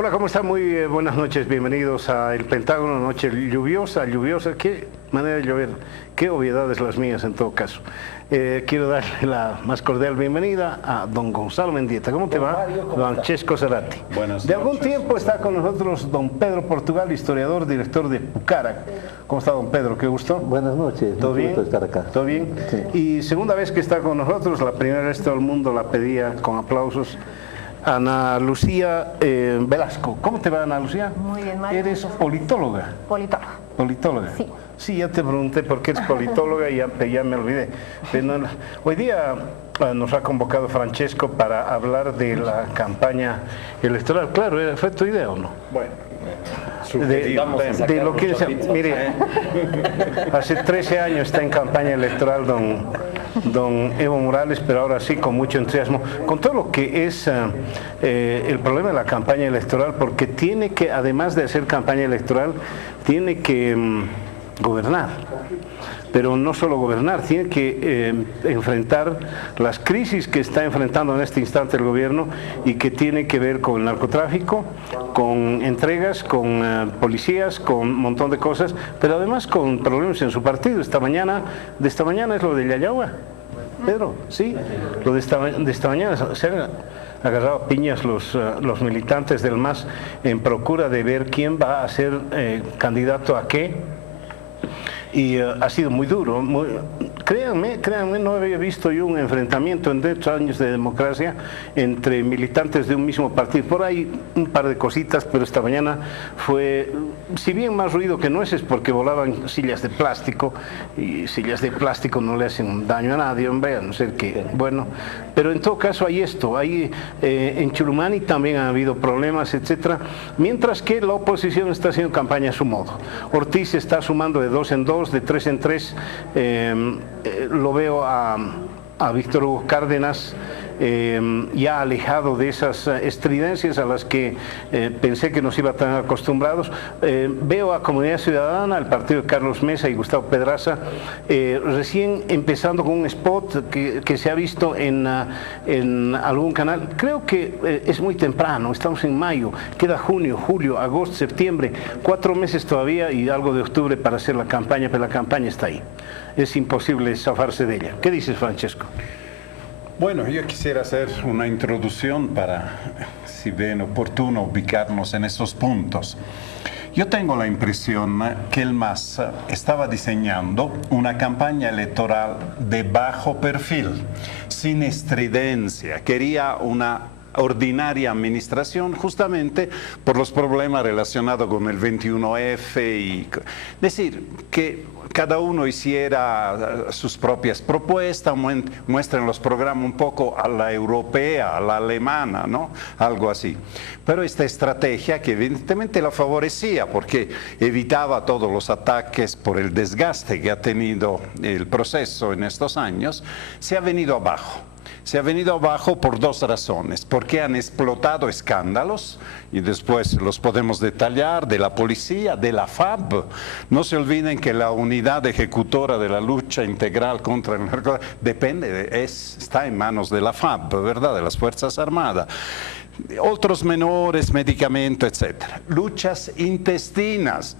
Hola, ¿cómo están? Muy buenas noches, bienvenidos a El Pentágono, noche lluviosa, qué manera de llover, qué obviedades las mías en todo caso. Quiero darle la más cordial bienvenida a don Gonzalo Mendieta. ¿Cómo te va? Don Francesco Cerati. Buenas de algún noches. Tiempo está con nosotros don Pedro Portugal, historiador, director de Pucara. ¿Cómo está don Pedro? Qué gusto. Buenas noches, ¿Todo bien? gusto estar acá. ¿Todo bien? Sí. Y segunda vez que está con nosotros, la primera vez todo el mundo la pedía con aplausos. Ana Lucía Velasco. ¿Cómo te va, Ana Lucía? Muy bien, Mario. ¿Eres politóloga? Politóloga. ¿Politóloga? Sí. Sí, ya te pregunté por qué eres politóloga y ya me olvidé. Pero hoy día nos ha convocado Francesco para hablar de la campaña electoral. Claro, ¿fue tu idea o no? Bueno, de lo que mire, hace 13 años está en campaña electoral don Evo Morales, pero ahora sí con mucho entusiasmo, con todo lo que es el problema de la campaña electoral, porque tiene que, además de hacer campaña electoral, tiene que gobernar. Pero no solo gobernar, tiene que enfrentar las crisis que está enfrentando en este instante el gobierno y que tiene que ver con el narcotráfico, con entregas, con policías, con un montón de cosas, pero además con problemas en su partido. De esta mañana es lo de Yayagua, Pedro, sí, lo de esta mañana se han agarrado a piñas los militantes del MAS en procura de ver quién va a ser candidato a qué. Y ha sido muy duro. Créanme, no había visto yo un enfrentamiento en 10 años de democracia entre militantes de un mismo partido. Por ahí un par de cositas, pero esta mañana fue, si bien más ruido que nueces, porque volaban sillas de plástico, y sillas de plástico no le hacen daño a nadie, hombre, a no ser que, bueno, pero en todo caso hay esto, en Churumani también ha habido problemas, etcétera, mientras que la oposición está haciendo campaña a su modo. Ortiz está sumando de 2 en 2, de 3 en 3, lo veo a Víctor Hugo Cárdenas ya alejado de esas estridencias a las que pensé que nos iba a tener acostumbrados. Veo a Comunidad Ciudadana, el partido de Carlos Mesa y Gustavo Pedraza, recién empezando con un spot que se ha visto en algún canal. Creo que es muy temprano, estamos en mayo, queda junio, julio, agosto, septiembre, 4 meses todavía y algo de octubre para hacer la campaña, pero la campaña está ahí. Es imposible zafarse de ella. ¿Qué dices, Francesco? Bueno, yo quisiera hacer una introducción para, si ven oportuno, ubicarnos en esos puntos. Yo tengo la impresión que el MAS estaba diseñando una campaña electoral de bajo perfil, sin estridencia. Quería una ordinaria administración justamente por los problemas relacionados con el 21F y decir que cada uno hiciera sus propias propuestas, muestren los programas un poco a la europea, a la alemana, ¿no? Algo así. Pero esta estrategia que evidentemente la favorecía porque evitaba todos los ataques por el desgaste que ha tenido el proceso en estos años, se ha venido abajo. Se ha venido abajo por 2 razones, porque han explotado escándalos, y después los podemos detallar, de la policía, de la FAB. No se olviden que la unidad ejecutora de la lucha integral contra el narcotráfico está en manos de la FAB, ¿verdad?, de las Fuerzas Armadas. Otros menores, medicamentos, etcétera. Luchas intestinas,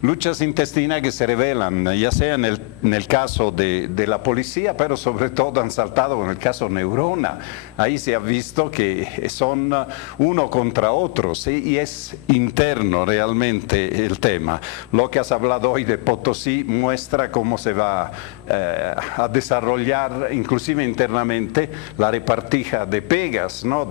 luchas intestinas que se revelan, ya sea en el caso de la policía, pero sobre todo han saltado en el caso Neurona. Ahí se ha visto que son uno contra otro, ¿sí? Y es interno realmente el tema. Lo que has hablado hoy de Potosí muestra cómo se va a desarrollar, inclusive internamente, la repartija de pegas, ¿no?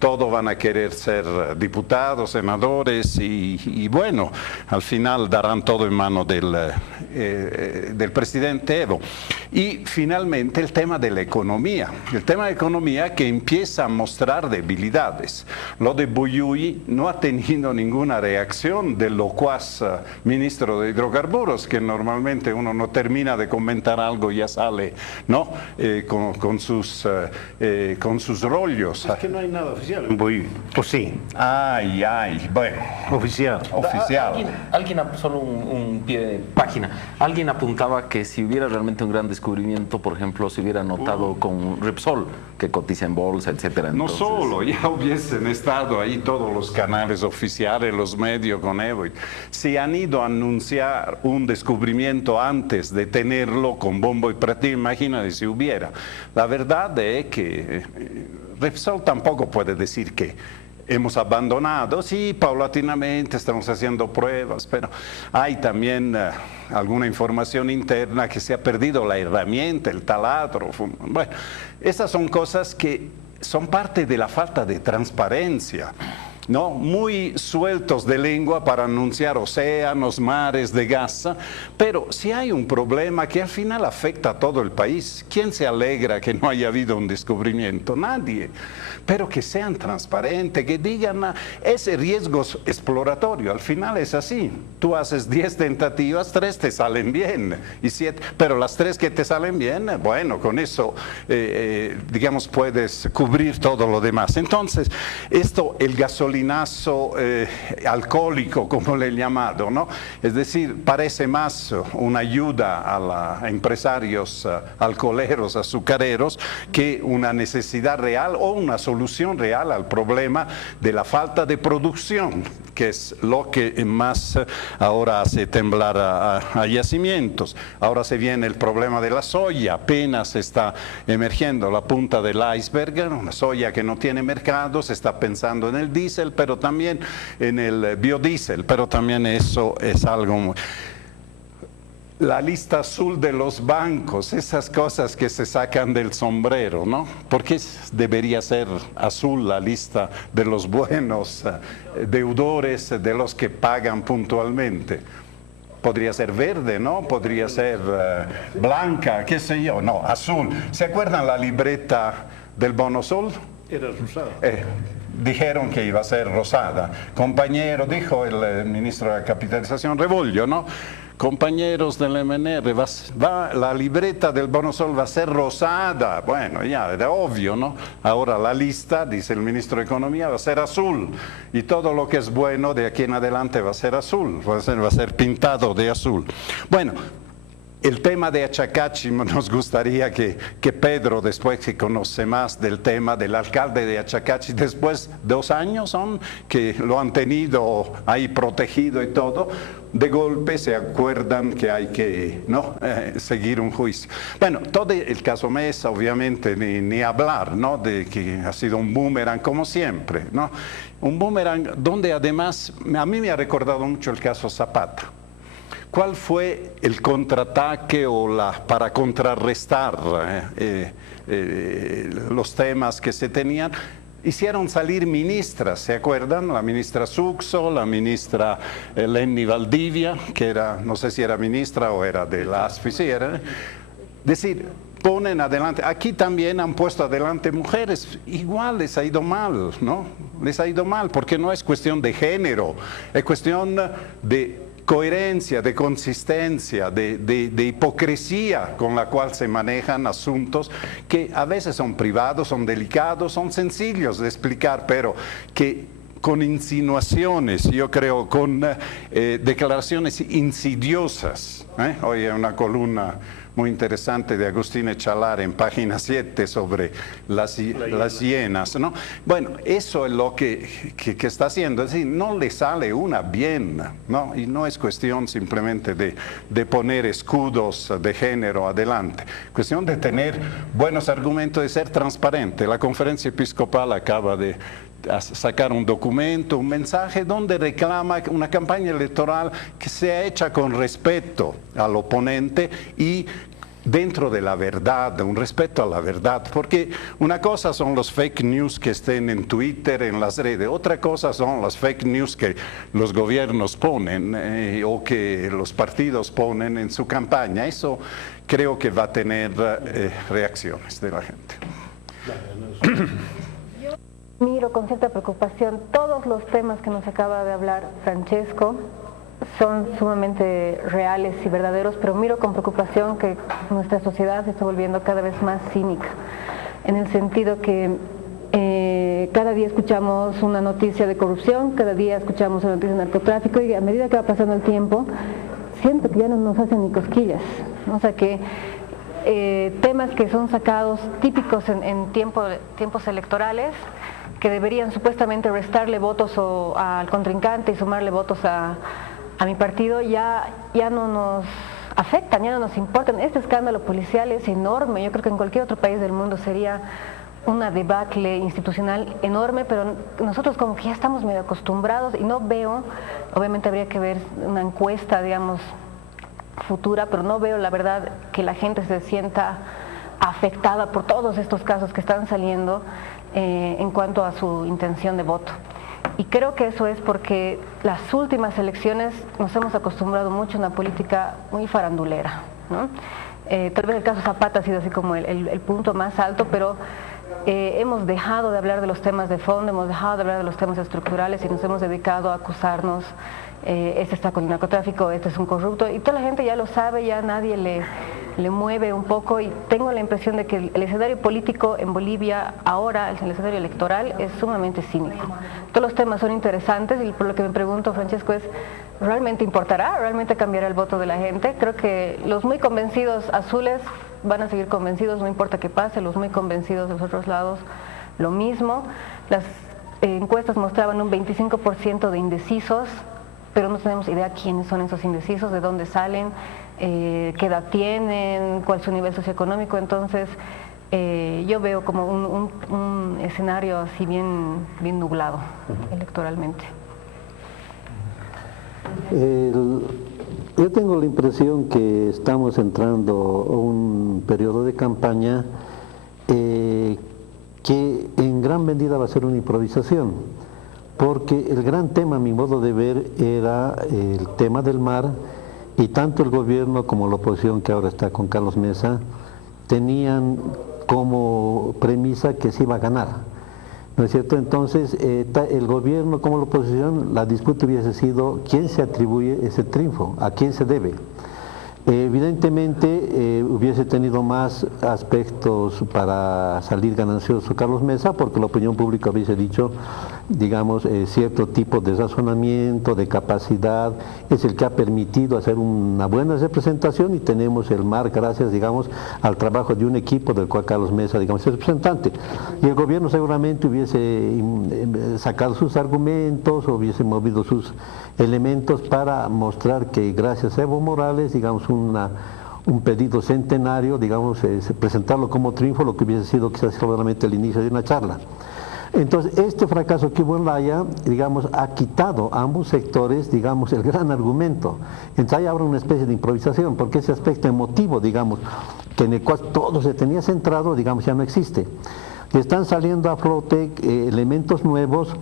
Todos van a querer ser diputados, senadores y bueno, al final darán todo en manos del presidente Evo. Y finalmente el tema de la economía. El tema de economía que empieza a mostrar debilidades. Lo de Buyui no ha tenido ninguna reacción del locuaz ministro de Hidrocarburos, que normalmente uno no termina de comentar algo y ya sale, ¿no? Con sus rollos. Es que no hay nada oficial. oficial en Bolivia. ¿O sí? Ay, bueno. Oficial. Oficial. Solo un pie de página. Alguien apuntaba que si hubiera realmente un gran descubrimiento, por ejemplo, se hubiera notado con Repsol, que cotiza en bolsa, etcétera. No Entonces, solo, ya hubiesen estado ahí todos los canales oficiales, los medios con Evo. Si han ido a anunciar un descubrimiento antes de tenerlo con bombo y platillo, imagínate si hubiera. La verdad es que Repsol tampoco puede decir que hemos abandonado, sí, paulatinamente estamos haciendo pruebas, pero hay también alguna información interna que se ha perdido la herramienta, el taladro. Bueno, esas son cosas que son parte de la falta de transparencia, ¿no? Muy sueltos de lengua para anunciar océanos, mares de gas, pero si hay un problema que al final afecta a todo el país, ¿quién se alegra que no haya habido un descubrimiento? Nadie. Pero que sean transparentes, que digan, ese riesgo exploratorio, al final es así. Tú haces 10 tentativas, 3 te salen bien, y 7, pero las 3 que te salen bien, bueno, con eso, digamos, puedes cubrir todo lo demás. Entonces, el gasolinazo alcohólico, como le he llamado, ¿no? Es decir, parece más una ayuda a empresarios alcoholeros, azucareros, que una necesidad real o una solución real al problema de la falta de producción, que es lo que más ahora hace temblar a yacimientos. Ahora se viene el problema de la soya, apenas está emergiendo la punta del iceberg, una soya que no tiene mercado, se está pensando en el diésel, pero también en el biodiesel, pero también eso es algo muy... La lista azul de los bancos, esas cosas que se sacan del sombrero, ¿no? ¿Por qué debería ser azul la lista de los buenos deudores, de los que pagan puntualmente? Podría ser verde, ¿no? Podría ser blanca, qué sé yo, no, azul. ¿Se acuerdan la libreta del Bono Sol? Era rosada. Dijeron que iba a ser rosada. Compañero, dijo el ministro de Capitalización, Rebollo, ¿no? Compañeros del MNR, la libreta del Bono Sol va a ser rosada. Bueno, ya era obvio, ¿no? Ahora la lista, dice el ministro de Economía, va a ser azul. Y todo lo que es bueno de aquí en adelante va a ser azul, va a ser pintado de azul. Bueno, el tema de Achacachi, nos gustaría que Pedro, después que conoce más del tema del alcalde de Achacachi, después 2 años son que lo han tenido ahí protegido y todo, de golpe se acuerdan que hay que seguir un juicio. Bueno, todo el caso Mesa, obviamente, ni hablar, ¿no? De que ha sido un boomerang como siempre, ¿no? Un boomerang donde además, a mí me ha recordado mucho el caso Zapata. ¿Cuál fue el contraataque para contrarrestar los temas que se tenían? Hicieron salir ministras, ¿se acuerdan? La ministra Suxo, la ministra Lenny Valdivia, que era, no sé si era ministra o era de la ASFI, sí, era. Decir, ponen adelante, aquí también han puesto adelante mujeres, igual les ha ido mal, ¿no? Les ha ido mal, porque no es cuestión de género, es cuestión de coherencia, de consistencia, de hipocresía con la cual se manejan asuntos que a veces son privados, son delicados, son sencillos de explicar, pero que con insinuaciones, yo creo, con declaraciones insidiosas. Hoy hay una columna muy interesante de Agustín Echalar en página 7 sobre las hienas, ¿no? Bueno, eso es lo que está haciendo, es decir, no le sale una bien, ¿no? Y no es cuestión simplemente de poner escudos de género adelante, cuestión de tener buenos argumentos, de ser transparente. La conferencia episcopal acaba de sacar un documento, un mensaje donde reclama una campaña electoral que sea hecha con respeto al oponente y dentro de la verdad, un respeto a la verdad, porque una cosa son los fake news que estén en Twitter, en las redes, otra cosa son las fake news que los gobiernos ponen o que los partidos ponen en su campaña. Eso creo que va a tener reacciones de la gente. Miro con cierta preocupación todos los temas que nos acaba de hablar Francesco, son sumamente reales y verdaderos, pero miro con preocupación que nuestra sociedad se está volviendo cada vez más cínica, en el sentido que Cada día escuchamos una noticia de corrupción, cada día escuchamos una noticia de narcotráfico, y a medida que va pasando el tiempo, siento que ya no nos hacen ni cosquillas, ¿no? O sea que temas que son sacados típicos en tiempos electorales, que deberían supuestamente restarle votos al contrincante y sumarle votos a mi partido, ya no nos afectan, ya no nos importan. Este escándalo policial es enorme. Yo creo que en cualquier otro país del mundo sería una debacle institucional enorme, pero nosotros como que ya estamos medio acostumbrados y no veo, obviamente habría que ver una encuesta, digamos, futura, pero no veo la verdad que la gente se sienta afectada por todos estos casos que están saliendo en cuanto a su intención de voto. Y creo que eso es porque las últimas elecciones nos hemos acostumbrado mucho a una política muy farandulera, ¿no? Tal vez el caso Zapata ha sido así como el punto más alto, pero hemos dejado de hablar de los temas de fondo, hemos dejado de hablar de los temas estructurales y nos hemos dedicado a acusarnos. Este está con el narcotráfico, este es un corrupto, y toda la gente ya lo sabe, ya nadie le mueve un poco, y tengo la impresión de que el escenario político en Bolivia ahora, el escenario electoral, es sumamente cínico. Todos los temas son interesantes, y por lo que me pregunto, Francesco, es ¿realmente importará? ¿Realmente cambiará el voto de la gente? Creo que los muy convencidos azules van a seguir convencidos, no importa qué pase, los muy convencidos de los otros lados, lo mismo. Las encuestas mostraban un 25% de indecisos, pero no tenemos idea quiénes son esos indecisos, de dónde salen, qué edad tienen, cuál es su nivel socioeconómico. Entonces, yo veo como un escenario así bien nublado electoralmente. Yo tengo la impresión que estamos entrando a un periodo de campaña que en gran medida va a ser una improvisación, porque el gran tema, a mi modo de ver, era el tema del mar, y tanto el gobierno como la oposición, que ahora está con Carlos Mesa, tenían como premisa que se iba a ganar, ¿no es cierto? Entonces, el gobierno como la oposición, la disputa hubiese sido quién se atribuye ese triunfo, a quién se debe. Evidentemente hubiese tenido más aspectos para salir ganancioso Carlos Mesa, porque la opinión pública hubiese dicho, digamos, cierto tipo de razonamiento, de capacidad, es el que ha permitido hacer una buena representación, y tenemos el mar gracias, digamos, al trabajo de un equipo del cual Carlos Mesa, digamos, es representante. Y el gobierno seguramente hubiese sacado sus argumentos, hubiese movido sus elementos para mostrar que gracias a Evo Morales, digamos, un pedido centenario, digamos, presentarlo como triunfo, lo que hubiese sido quizás solamente el inicio de una charla. Entonces, este fracaso que hubo en La Haya, digamos, ha quitado a ambos sectores, digamos, el gran argumento. Entonces hay ahora una especie de improvisación, porque ese aspecto emotivo, digamos, que en el cual todo se tenía centrado, digamos, ya no existe. Y están saliendo a flote elementos nuevos,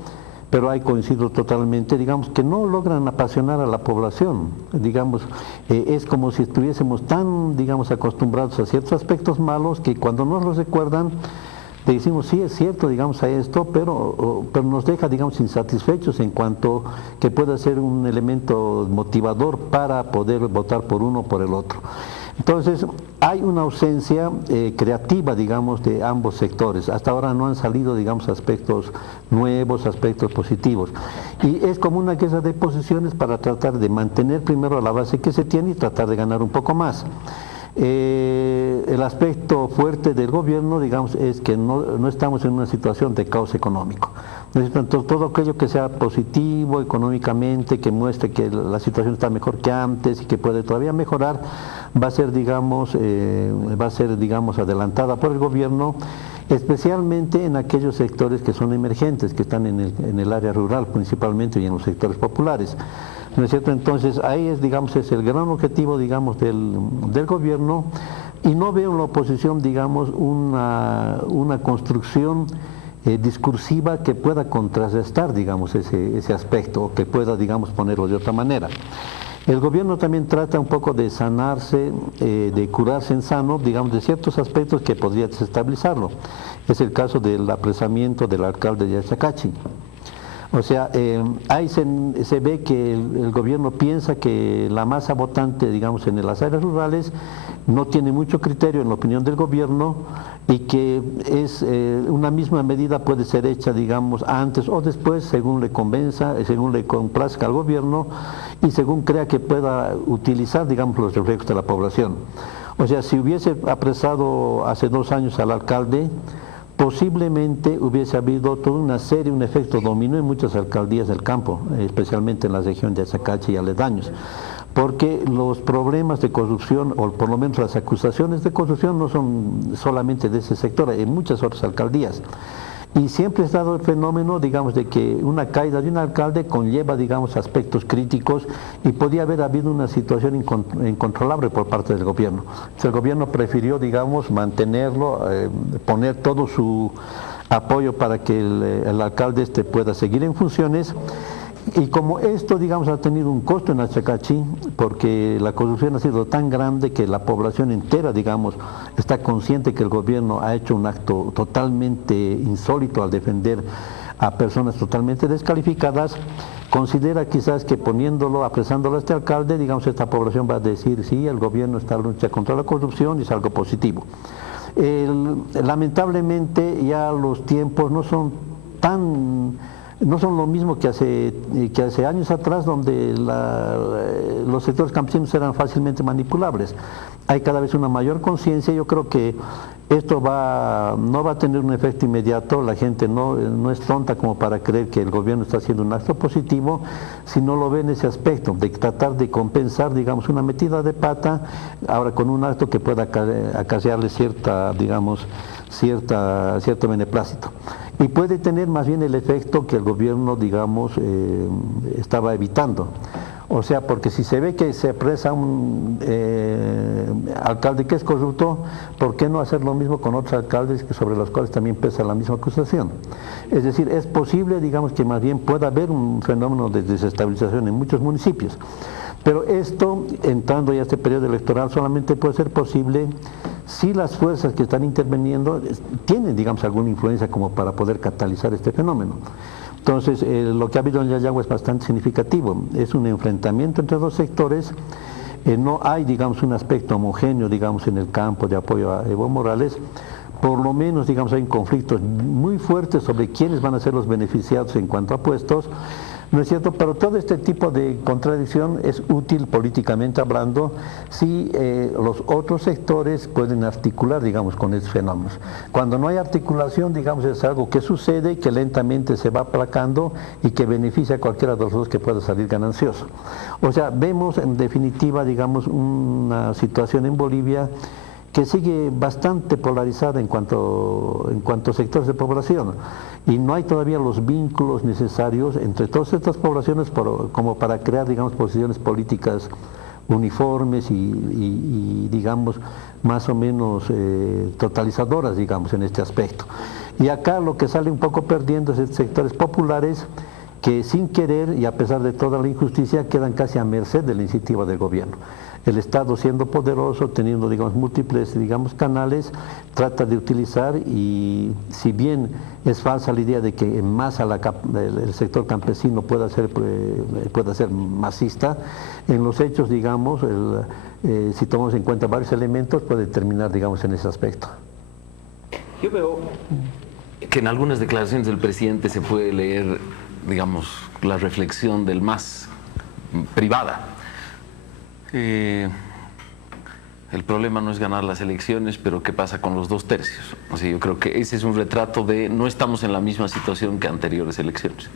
pero ahí coincido totalmente, digamos, que no logran apasionar a la población. Digamos, es como si estuviésemos tan, digamos, acostumbrados a ciertos aspectos malos que cuando nos los recuerdan, le decimos, sí, es cierto, digamos, a esto, pero nos deja, digamos, insatisfechos en cuanto que pueda ser un elemento motivador para poder votar por uno o por el otro. Entonces, hay una ausencia creativa, digamos, de ambos sectores. Hasta ahora no han salido, digamos, aspectos nuevos, aspectos positivos. Y es como una guerra de posiciones para tratar de mantener primero la base que se tiene y tratar de ganar un poco más. El aspecto fuerte del gobierno, digamos, es que no estamos en una situación de caos económico. Entonces, todo aquello que sea positivo económicamente, que muestre que la situación está mejor que antes y que puede todavía mejorar, va a ser, digamos, adelantada por el gobierno, especialmente en aquellos sectores que son emergentes, que están en el área rural principalmente y en los sectores populares. ¿No es cierto? Entonces ahí es, digamos, es el gran objetivo, digamos, del gobierno, y no veo en la oposición, digamos, una construcción discursiva que pueda contrarrestar, digamos, ese aspecto, o que pueda, digamos, ponerlo de otra manera. El gobierno también trata un poco de sanarse, de curarse en sano, digamos, de ciertos aspectos que podría desestabilizarlo. Es el caso del apresamiento del alcalde de Yachacachi. O sea, ahí se ve que el gobierno piensa que la masa votante, digamos, en las áreas rurales no tiene mucho criterio en la opinión del gobierno y que es una misma medida puede ser hecha, digamos, antes o después, según le convenza, según le complazca al gobierno y según crea que pueda utilizar, digamos, los reflejos de la población. O sea, si hubiese apresado hace 2 años al alcalde, posiblemente hubiese habido toda una serie, un efecto dominó en muchas alcaldías del campo, especialmente en la región de Azacache y aledaños, porque los problemas de corrupción, o por lo menos las acusaciones de corrupción, no son solamente de ese sector, en muchas otras alcaldías. Y siempre ha estado el fenómeno, digamos, de que una caída de un alcalde conlleva, digamos, aspectos críticos y podía haber habido una situación incontrolable por parte del gobierno. Entonces, el gobierno prefirió, digamos, mantenerlo, poner todo su apoyo para que el alcalde pueda seguir en funciones. Y como esto, digamos, ha tenido un costo en Azacache, porque la corrupción ha sido tan grande que la población entera, digamos, está consciente que el gobierno ha hecho un acto totalmente insólito al defender a personas totalmente descalificadas, considera quizás que poniéndolo, apresándolo a este alcalde, digamos, esta población va a decir, sí, el gobierno está en lucha contra la corrupción y es algo positivo. Lamentablemente ya los tiempos no son lo mismo que hace años atrás, donde los sectores campesinos eran fácilmente manipulables. Hay cada vez una mayor conciencia. Yo creo que esto no va a tener un efecto inmediato. La gente no es tonta como para creer que el gobierno está haciendo un acto positivo, si no lo ve en ese aspecto, de tratar de compensar, digamos, una metida de pata, ahora con un acto que pueda acarrearle cierto beneplácito. Y puede tener más bien el efecto que el gobierno, digamos, estaba evitando. O sea, porque si se ve que se apresa un alcalde que es corrupto, ¿por qué no hacer lo mismo con otros alcaldes sobre los cuales también pesa la misma acusación? Es decir, es posible, digamos, que más bien pueda haber un fenómeno de desestabilización en muchos municipios. Pero esto, entrando ya a este periodo electoral, solamente puede ser posible si las fuerzas que están interviniendo tienen, digamos, alguna influencia como para poder catalizar este fenómeno. Entonces, lo que ha habido en Yayagua es bastante significativo. Es un enfrentamiento entre dos sectores. No hay, digamos, un aspecto homogéneo, digamos, en el campo de apoyo a Evo Morales. Por lo menos, digamos, hay conflictos muy fuertes sobre quiénes van a ser los beneficiados en cuanto a puestos. ¿No es cierto? Pero todo este tipo de contradicción es útil políticamente hablando si los otros sectores pueden articular, digamos, con estos fenómenos. Cuando no hay articulación, digamos, es algo que sucede, que lentamente se va aplacando y que beneficia a cualquiera de los dos que pueda salir ganancioso. O sea, vemos en definitiva, digamos, una situación en Bolivia que sigue bastante polarizada en cuanto a sectores de población, y no hay todavía los vínculos necesarios entre todas estas poblaciones como para crear, digamos, posiciones políticas uniformes y digamos, más o menos totalizadoras, digamos, en este aspecto. Y acá lo que sale un poco perdiendo es sectores populares que sin querer y a pesar de toda la injusticia quedan casi a merced de la iniciativa del gobierno. El Estado, siendo poderoso, teniendo, digamos, múltiples, digamos, canales, trata de utilizar, y si bien es falsa la idea de que en masa el sector campesino pueda ser masista, en los hechos, digamos, si tomamos en cuenta varios elementos, puede terminar, digamos, en ese aspecto. Yo veo que en algunas declaraciones del presidente se puede leer, digamos, la reflexión del MAS privada. El problema no es ganar las elecciones, pero ¿qué pasa con los 2 tercios? O sea, yo creo que ese es un retrato de no estamos en la misma situación que anteriores elecciones.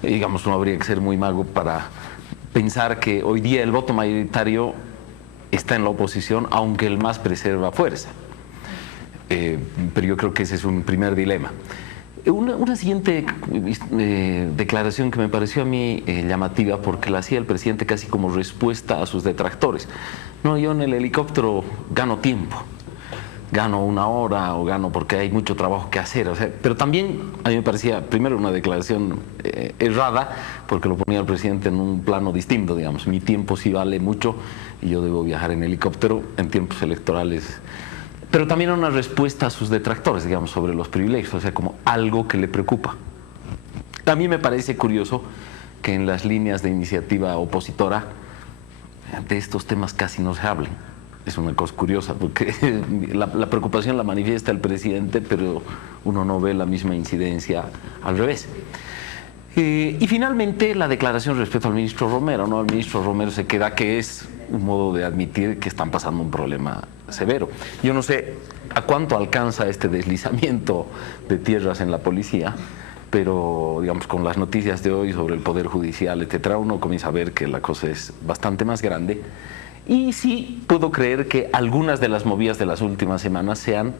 Digamos, no habría que ser muy mago para pensar que hoy día el voto mayoritario está en la oposición, aunque el MAS preserva fuerza. Pero yo creo que ese es un primer dilema. Una siguiente declaración que me pareció a mí llamativa, porque la hacía el presidente casi como respuesta a sus detractores. No, yo en el helicóptero gano tiempo, gano 1 hora o gano porque hay mucho trabajo que hacer. O sea, pero también a mí me parecía, primero, una declaración errada, porque lo ponía el presidente en un plano distinto, digamos. Mi tiempo sí vale mucho y yo debo viajar en helicóptero en tiempos electorales. Pero también una respuesta a sus detractores, digamos, sobre los privilegios, o sea, como algo que le preocupa. A mí me parece curioso que en las líneas de iniciativa opositora de estos temas casi no se hablen. Es una cosa curiosa porque la preocupación la manifiesta el presidente, pero uno no ve la misma incidencia al revés. Y finalmente la declaración respecto al ministro Romero, ¿no? El ministro Romero se queda que es un modo de admitir que están pasando un problema severo. Yo no sé a cuánto alcanza este deslizamiento de tierras en la policía, pero digamos con las noticias de hoy sobre el Poder Judicial, etcétera, uno comienza a ver que la cosa es bastante más grande. Y sí puedo creer que algunas de las movidas de las últimas semanas sean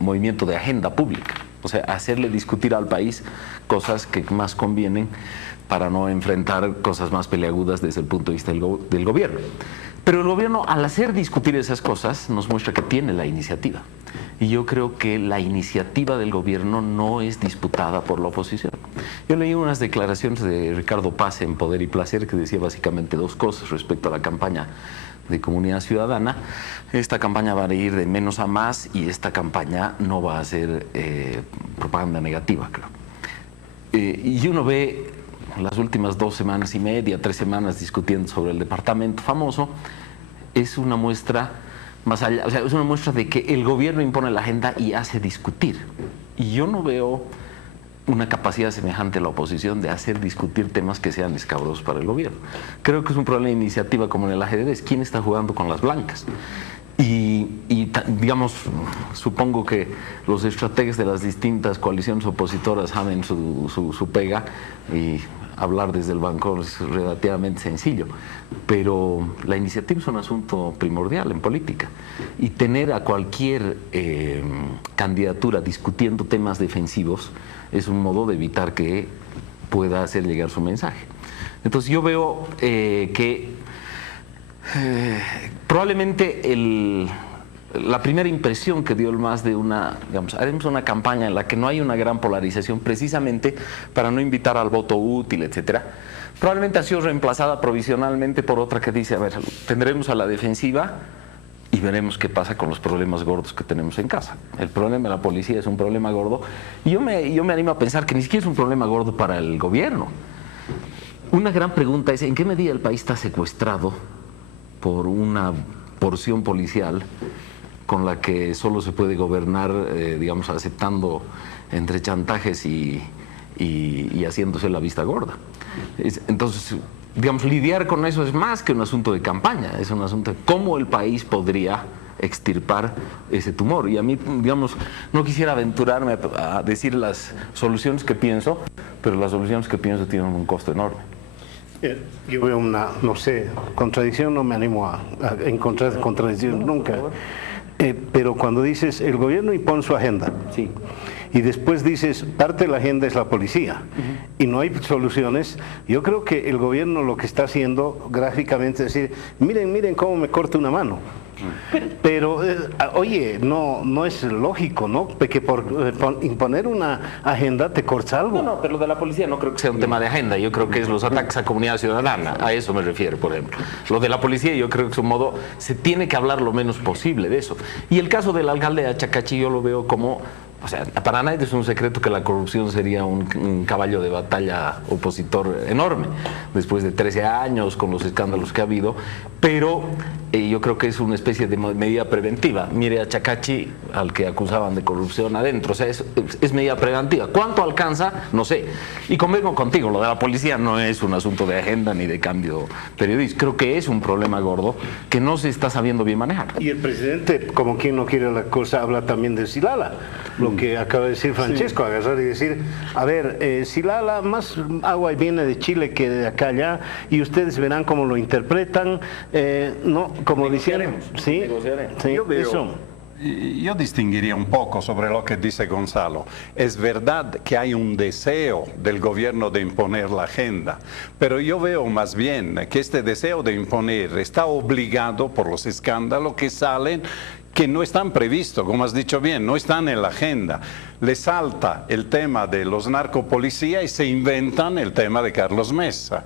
movimiento de agenda pública. O sea, hacerle discutir al país cosas que más convienen para no enfrentar cosas más peleagudas desde el punto de vista del gobierno. Pero el gobierno, al hacer discutir esas cosas, nos muestra que tiene la iniciativa. Y yo creo que la iniciativa del gobierno no es disputada por la oposición. Yo leí unas declaraciones de Ricardo Paz en Poder y Placer que decía básicamente dos cosas respecto a la campaña de Comunidad Ciudadana. Esta campaña va a ir de menos a más y esta campaña no va a ser propaganda negativa, creo. Y uno ve las últimas 2 semanas y media, 3 semanas discutiendo sobre el departamento famoso, es una muestra más allá, o sea, es una muestra de que el gobierno impone la agenda y hace discutir. Y yo no veo una capacidad semejante a la oposición de hacer discutir temas que sean escabrosos para el gobierno. Creo que es un problema de iniciativa como en el ajedrez. ¿Quién está jugando con las blancas? Digamos, supongo que los estrategas de las distintas coaliciones opositoras saben su pega y hablar desde el balcón es relativamente sencillo, pero la iniciativa es un asunto primordial en política y tener a cualquier candidatura discutiendo temas defensivos es un modo de evitar que pueda hacer llegar su mensaje. Entonces yo veo que probablemente la primera impresión que dio el MAS de haremos una campaña en la que no hay una gran polarización precisamente para no invitar al voto útil, etcétera, probablemente ha sido reemplazada provisionalmente por otra que dice, a ver, tendremos a la defensiva y veremos qué pasa con los problemas gordos que tenemos en casa. El problema de la policía es un problema gordo y yo me animo a pensar que ni siquiera es un problema gordo para el gobierno. Una gran pregunta es, ¿en qué medida el país está secuestrado por una porción policial con la que solo se puede gobernar, digamos, aceptando entre chantajes y haciéndose la vista gorda? Entonces, digamos, lidiar con eso es más que un asunto de campaña, es un asunto de cómo el país podría extirpar ese tumor. Y a mí, digamos, no quisiera aventurarme a decir las soluciones que pienso, pero las soluciones que pienso tienen un costo enorme. Yo veo una, no sé, contradicción, no me animo a encontrar contradicción nunca. Pero cuando dices, el gobierno impone su agenda, sí, y después dices, parte de la agenda es la policía, y no hay soluciones, yo creo que el gobierno lo que está haciendo gráficamente es decir, miren cómo me corta una mano. Pero oye, no es lógico, ¿no? Que por imponer una agenda te corta algo. No, pero lo de la policía no creo que sea un tema de agenda. Yo creo que es los ataques a comunidad ciudadana. A eso me refiero, por ejemplo. Lo de la policía yo creo que es un modo, se tiene que hablar lo menos posible de eso. Y el caso del alcalde de Achacachi yo lo veo como, o sea, para nadie es un secreto que la corrupción sería un caballo de batalla opositor enorme, después de 13 años con los escándalos que ha habido, pero yo creo que es una especie de medida preventiva. Mire a Achacachi, al que acusaban de corrupción adentro, o sea, es medida preventiva. ¿Cuánto alcanza? No sé. Y convengo contigo, lo de la policía no es un asunto de agenda ni de cambio periodístico. Creo que es un problema gordo que no se está sabiendo bien manejar. Y el presidente, como quien no quiere la cosa, habla también de Silala. Lo que acaba de decir Francesco, sí. Agarrar y decir, a ver, Silala, más agua viene de Chile que de acá allá, y ustedes verán cómo lo interpretan, no, como dicen, sí, sí, yo veo, eso. Yo distinguiría un poco sobre lo que dice Gonzalo. Es verdad que hay un deseo del gobierno de imponer la agenda, pero yo veo más bien que este deseo de imponer está obligado por los escándalos que salen, que no están previstos, como has dicho bien, no están en la agenda. Les salta el tema de los narcopolicías y se inventan el tema de Carlos Mesa.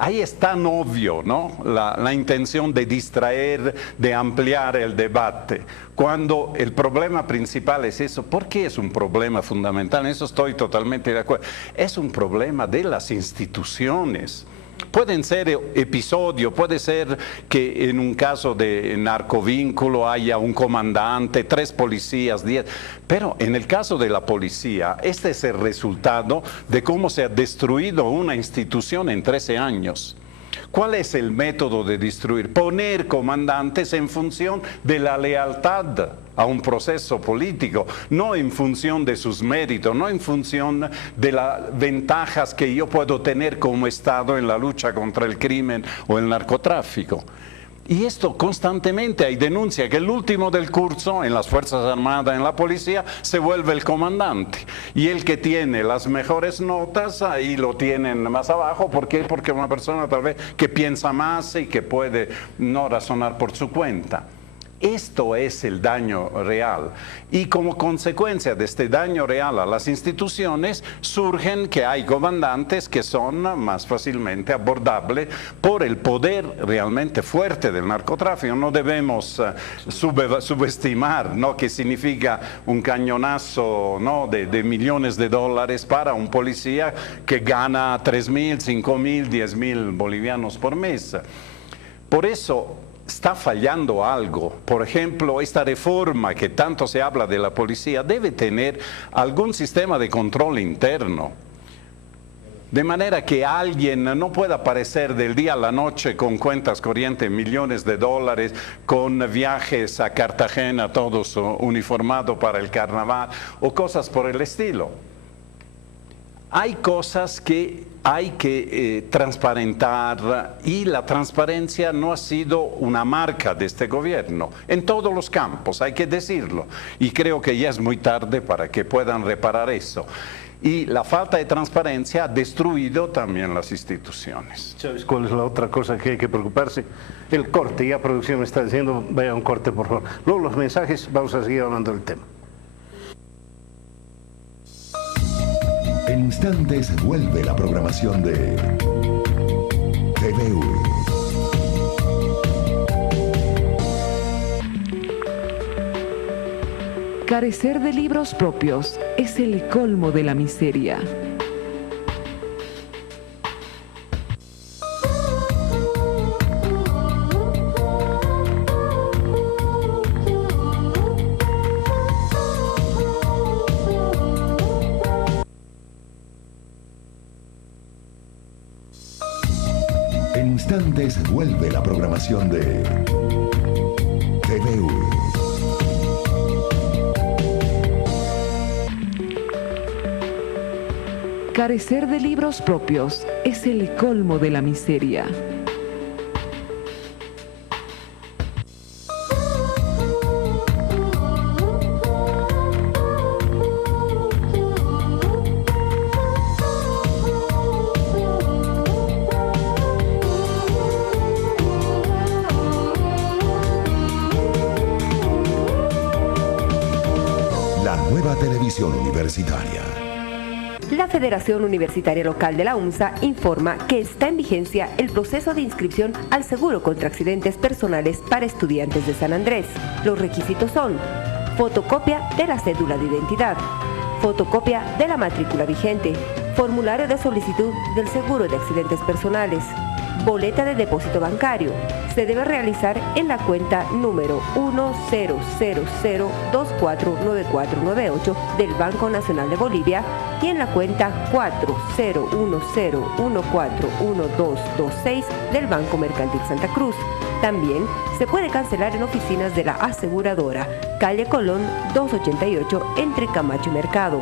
ahí es tan obvio, ¿no? La intención de distraer, de ampliar el debate, cuando el problema principal es eso. ¿Por qué es un problema fundamental? En eso estoy totalmente de acuerdo. Es un problema de las instituciones. Pueden ser episodios, puede ser que en un caso de narcovínculo haya un comandante, 3 policías, 10, pero en el caso de la policía, este es el resultado de cómo se ha destruido una institución en 13 años. ¿Cuál es el método de destruir? Poner comandantes en función de la lealtad a un proceso político, no en función de sus méritos, no en función de las ventajas que yo puedo tener como Estado en la lucha contra el crimen o el narcotráfico. Y esto constantemente hay denuncia que el último del curso en las Fuerzas Armadas, en la policía, se vuelve el comandante. Y el que tiene las mejores notas, ahí lo tienen más abajo. ¿Por qué? Porque una persona tal vez que piensa más y que puede no razonar por su cuenta. Esto es el daño real. Y como consecuencia de este daño real a las instituciones, surgen que hay comandantes que son más fácilmente abordables por el poder realmente fuerte del narcotráfico. No debemos subestimar, ¿no?, que significa un cañonazo, ¿no?, de millones de dólares para un policía que gana 3.000, 5.000, 10.000 bolivianos por mes. Por eso está fallando algo. Por ejemplo, esta reforma que tanto se habla de la policía debe tener algún sistema de control interno. De manera que alguien no pueda aparecer del día a la noche con cuentas corrientes, millones de dólares, con viajes a Cartagena, todos uniformados para el carnaval, o cosas por el estilo. Hay cosas que hay que transparentar, y la transparencia no ha sido una marca de este gobierno en todos los campos, hay que decirlo, y creo que ya es muy tarde para que puedan reparar eso. Y la falta de transparencia ha destruido también las instituciones. ¿Sabes cuál es la otra cosa que hay que preocuparse? El corte. Ya producción me está diciendo, vaya un corte por favor. Luego los mensajes, vamos a seguir hablando del tema. En instantes vuelve la programación de TVU. Carecer de libros propios es el colmo de la miseria. En instantes vuelve la programación de TVU. Carecer de libros propios es el colmo de la miseria. La nueva televisión universitaria. La Federación Universitaria Local de la UNSA informa que está en vigencia el proceso de inscripción al seguro contra accidentes personales para estudiantes de San Andrés. Los requisitos son: fotocopia de la cédula de identidad, fotocopia de la matrícula vigente, formulario de solicitud del seguro de accidentes personales, boleta de depósito bancario. Se debe realizar en la cuenta número 1000249498 del Banco Nacional de Bolivia y en la cuenta 4010141226 del Banco Mercantil Santa Cruz. También se puede cancelar en oficinas de la aseguradora, calle Colón 288 entre Camacho y Mercado.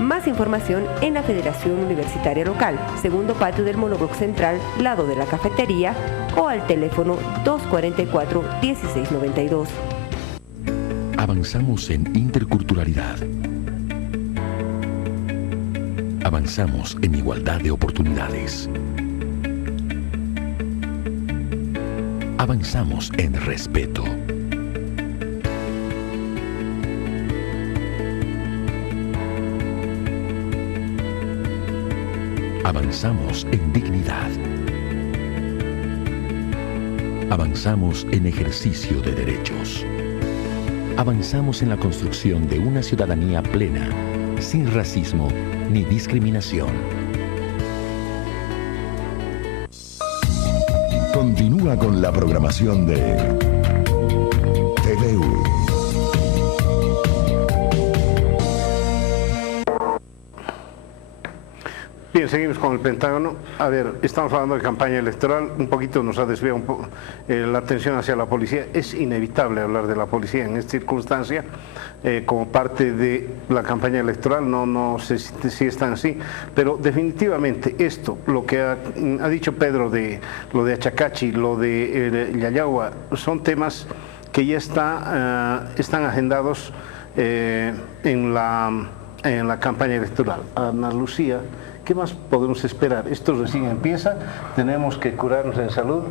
Más información en la Federación Universitaria Local, segundo patio del Monobloc Central, lado de la cafetería, o al teléfono 244-1692. Avanzamos en interculturalidad. Avanzamos en igualdad de oportunidades. Avanzamos en respeto. Avanzamos en dignidad. Avanzamos en ejercicio de derechos. Avanzamos en la construcción de una ciudadanía plena, sin racismo ni discriminación. Continúa con la programación de TVU. Bien, seguimos con el Pentágono. A ver, estamos hablando de campaña electoral, un poquito nos ha desviado la atención hacia la policía. Es inevitable hablar de la policía en esta circunstancia como parte de la campaña electoral, no sé si es tan así, pero definitivamente esto, lo que ha dicho Pedro de lo de Achacachi, lo de Yayagua, son temas que ya están agendados en la campaña electoral. Ana Lucía, ¿qué más podemos esperar? Esto recién empieza, tenemos que curarnos en salud.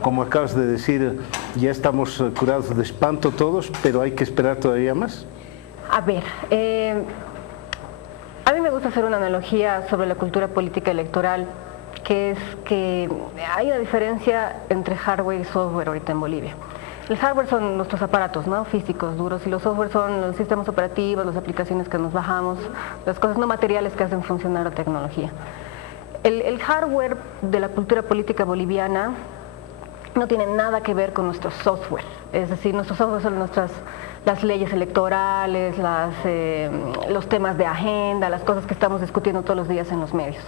Como acabas de decir, ya estamos curados de espanto todos, pero hay que esperar todavía más. A ver, a mí me gusta hacer una analogía sobre la cultura política electoral, que es que hay una diferencia entre hardware y software ahorita en Bolivia. El hardware son nuestros aparatos, ¿no?, físicos, duros, y los software son los sistemas operativos, las aplicaciones que nos bajamos, las cosas no materiales que hacen funcionar la tecnología. El hardware de la cultura política boliviana no tiene nada que ver con nuestro software, es decir, nuestros software son las leyes electorales, los temas de agenda, las cosas que estamos discutiendo todos los días en los medios.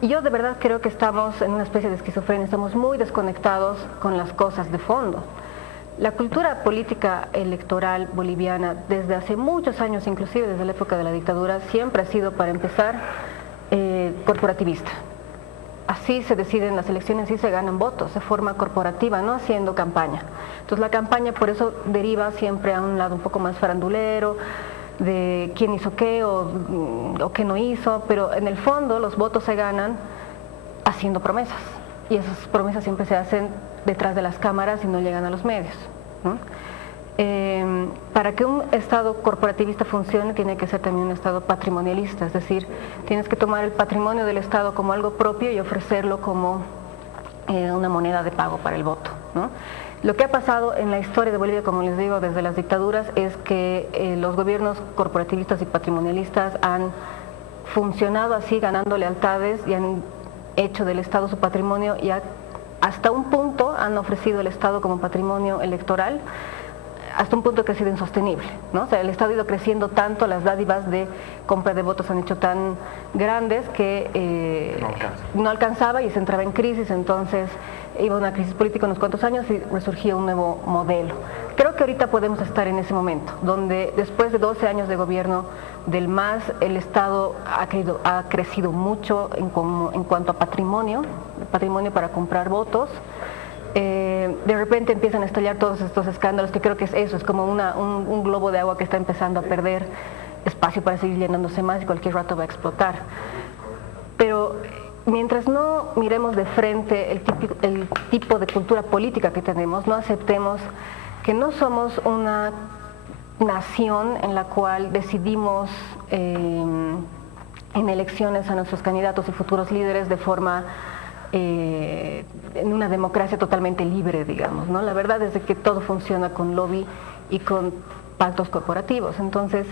Y yo de verdad creo que estamos en una especie de esquizofrenia, estamos muy desconectados con las cosas de fondo. La cultura política electoral boliviana desde hace muchos años, inclusive desde la época de la dictadura, siempre ha sido, para empezar, corporativista. Así se deciden las elecciones, así se ganan votos, de forma corporativa, no haciendo campaña. Entonces la campaña por eso deriva siempre a un lado un poco más farandulero, de quién hizo qué o qué no hizo, pero en el fondo los votos se ganan haciendo promesas. Y esas promesas siempre se hacen detrás de las cámaras y no llegan a los medios, ¿no? Para que un Estado corporativista funcione tiene que ser también un Estado patrimonialista, es decir, tienes que tomar el patrimonio del Estado como algo propio y ofrecerlo como una moneda de pago para el voto, ¿no? Lo que ha pasado en la historia de Bolivia, como les digo, desde las dictaduras, es que los gobiernos corporativistas y patrimonialistas han funcionado así, ganando lealtades, y han hecho del Estado su patrimonio, y hasta un punto han ofrecido el Estado como patrimonio electoral, hasta un punto que ha sido insostenible, ¿no? O sea, el Estado ha ido creciendo tanto, las dádivas de compra de votos han hecho tan grandes que no alcanzaba y se entraba en crisis, entonces iba una crisis política unos cuantos años y resurgía un nuevo modelo. Creo que ahorita podemos estar en ese momento, donde después de 12 años de gobierno del MAS, el Estado ha crecido mucho en cuanto a patrimonio para comprar votos. De repente empiezan a estallar todos estos escándalos, que creo que es eso, es como un globo de agua que está empezando a perder espacio para seguir llenándose más y cualquier rato va a explotar. Pero mientras no miremos de frente el tipo de cultura política que tenemos, no aceptemos que no somos una nación en la cual decidimos en elecciones a nuestros candidatos y futuros líderes de forma en una democracia totalmente libre, digamos, ¿no? La verdad es de que todo funciona con lobby y con pactos corporativos. Entonces,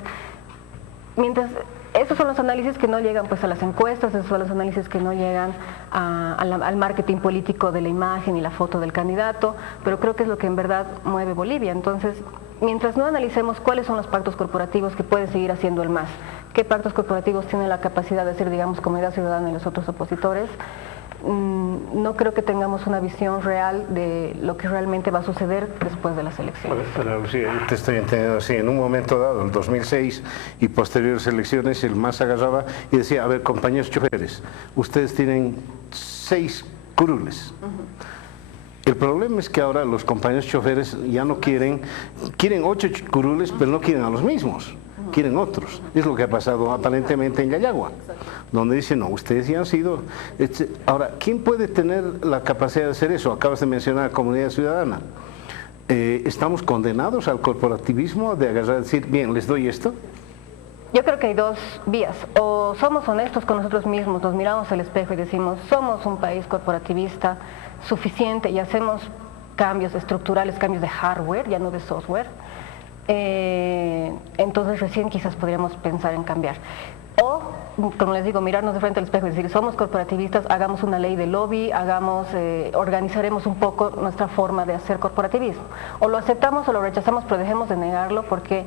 mientras esos son los análisis que no llegan pues a las encuestas, esos son los análisis que no llegan al marketing político de la imagen y la foto del candidato, pero creo que es lo que en verdad mueve Bolivia. Entonces, mientras no analicemos cuáles son los pactos corporativos que puede seguir haciendo el MAS, qué pactos corporativos tienen la capacidad de hacer, digamos, Comunidad Ciudadana y los otros opositores, no creo que tengamos una visión real de lo que realmente va a suceder después de las elecciones. Pero Lucía, yo te estoy entendiendo así, en un momento dado, el 2006 y posteriores elecciones, el MAS agarraba y decía, a ver, compañeros choferes, ustedes tienen 6 curules. El problema es que ahora los compañeros choferes ya no quieren 8 curules, pero no quieren a los mismos, quieren otros. Es lo que ha pasado aparentemente en Yayagua, donde dicen, no, ustedes ya han sido... Ahora, ¿quién puede tener la capacidad de hacer eso? Acabas de mencionar Comunidad Ciudadana. ¿Estamos condenados al corporativismo de agarrar y decir, bien, les doy esto? Yo creo que hay dos vías. O somos honestos con nosotros mismos, nos miramos al espejo y decimos, somos un país corporativista suficiente y hacemos cambios estructurales, cambios de hardware, ya no de software, entonces recién quizás podríamos pensar en cambiar. O, como les digo, mirarnos de frente al espejo y decir, somos corporativistas, hagamos una ley de lobby, organizaremos un poco nuestra forma de hacer corporativismo. O lo aceptamos o lo rechazamos, pero dejemos de negarlo porque